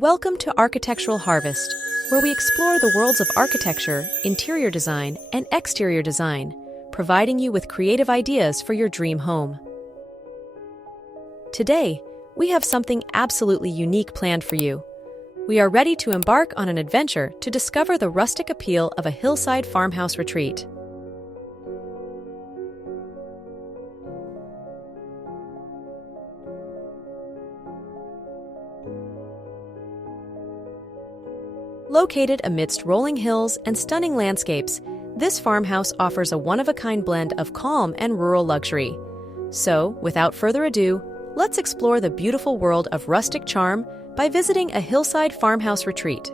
Welcome to Architectural Harvest, where we explore the worlds of architecture, interior design, and exterior design, providing you with creative ideas for your dream home. Today, we have something absolutely unique planned for you. We are ready to embark on an adventure to discover the rustic appeal of a hillside farmhouse retreat. Located amidst rolling hills and stunning landscapes, this farmhouse offers a one-of-a-kind blend of calm and rural luxury. So, without further ado, let's explore the beautiful world of rustic charm by visiting a hillside farmhouse retreat.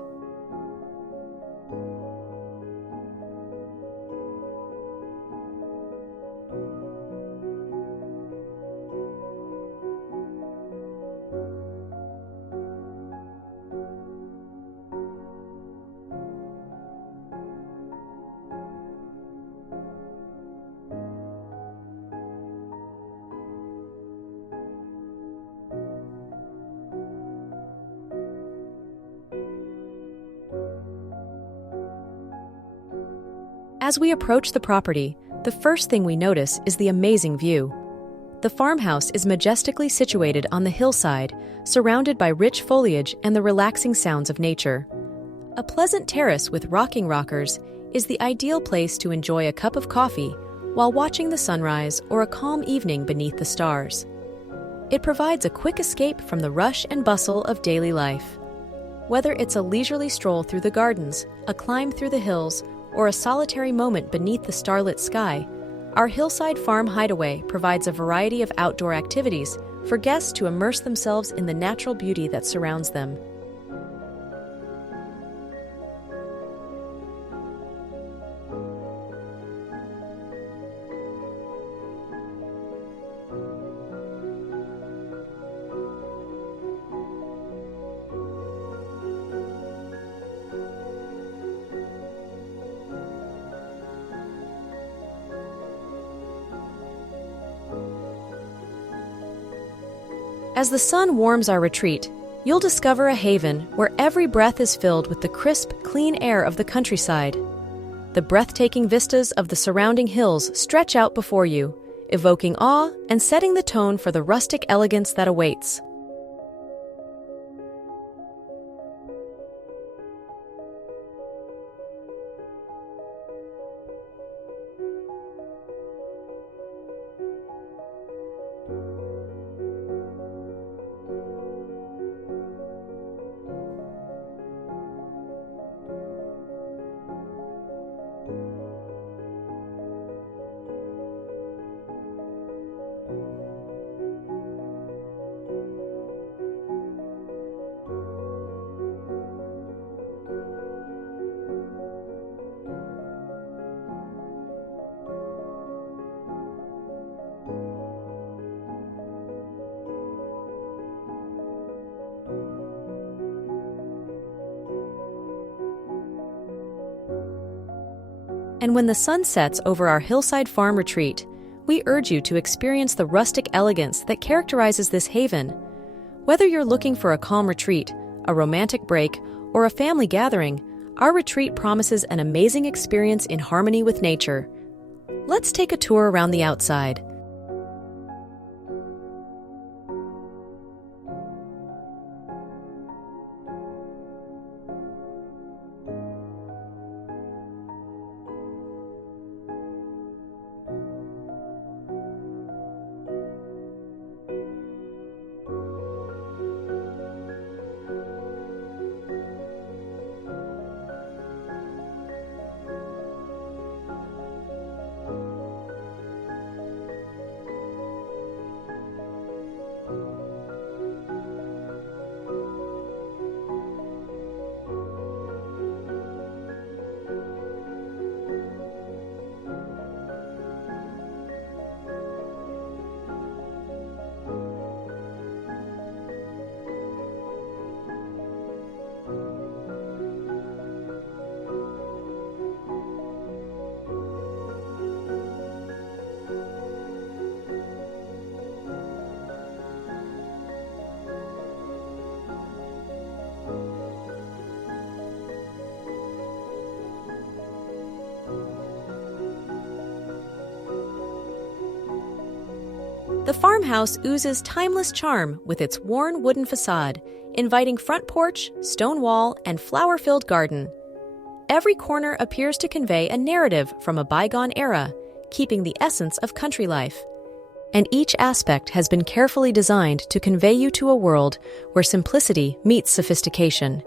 As we approach the property, the first thing we notice is the amazing view. The farmhouse is majestically situated on the hillside, surrounded by rich foliage and the relaxing sounds of nature. A pleasant terrace with rocking rockers is the ideal place to enjoy a cup of coffee while watching the sunrise or a calm evening beneath the stars. It provides a quick escape from the rush and bustle of daily life. Whether it's a leisurely stroll through the gardens, a climb through the hills, or a solitary moment beneath the starlit sky, our hillside farm hideaway provides a variety of outdoor activities for guests to immerse themselves in the natural beauty that surrounds them. As the sun warms our retreat, you'll discover a haven where every breath is filled with the crisp, clean air of the countryside. The breathtaking vistas of the surrounding hills stretch out before you, evoking awe and setting the tone for the rustic elegance that awaits. And when the sun sets over our hillside farm retreat, we urge you to experience the rustic elegance that characterizes this haven. Whether you're looking for a calm retreat, a romantic break, or a family gathering, our retreat promises an amazing experience in harmony with nature. Let's take a tour around the outside. The farmhouse oozes timeless charm with its worn wooden facade, inviting front porch, stone wall, and flower-filled garden. Every corner appears to convey a narrative from a bygone era, keeping the essence of country life. And each aspect has been carefully designed to convey you to a world where simplicity meets sophistication.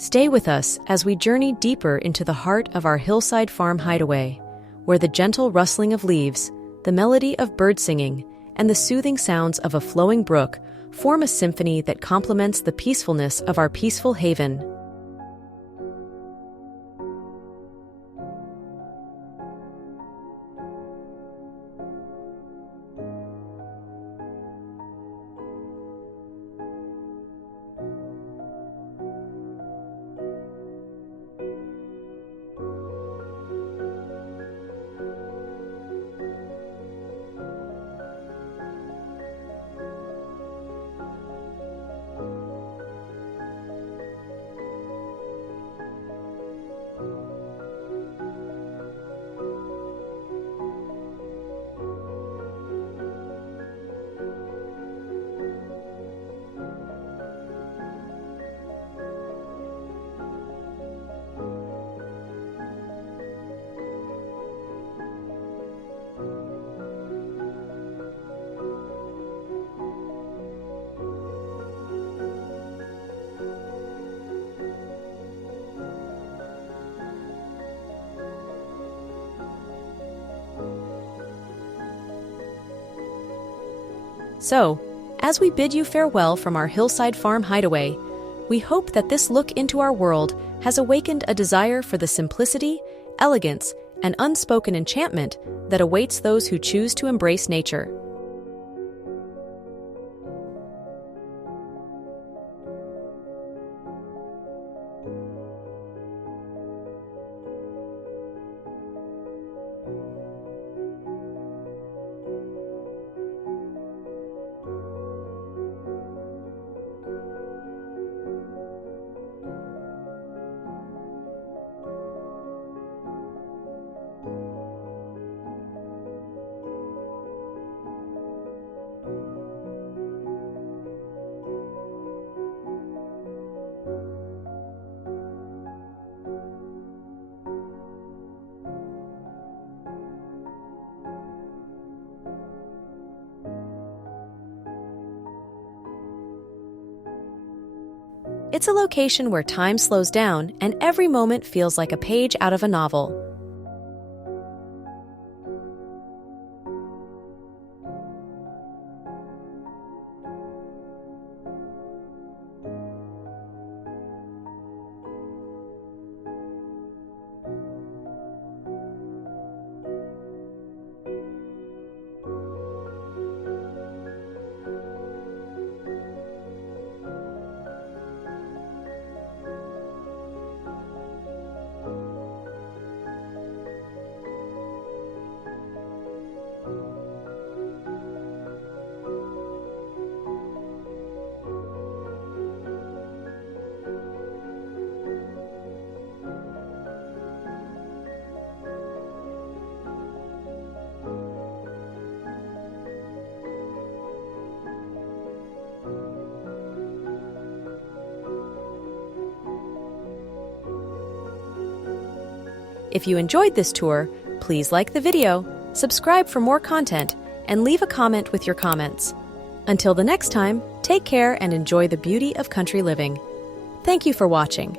Stay with us as we journey deeper into the heart of our hillside farm hideaway, where the gentle rustling of leaves, the melody of bird singing, and the soothing sounds of a flowing brook form a symphony that complements the peacefulness of our peaceful haven. So, as we bid you farewell from our hillside farm hideaway, we hope that this look into our world has awakened a desire for the simplicity, elegance, and unspoken enchantment that awaits those who choose to embrace nature. It's a location where time slows down and every moment feels like a page out of a novel. If you enjoyed this tour, please like the video, subscribe for more content, and leave a comment with your comments. Until the next time, take care and enjoy the beauty of country living. Thank you for watching.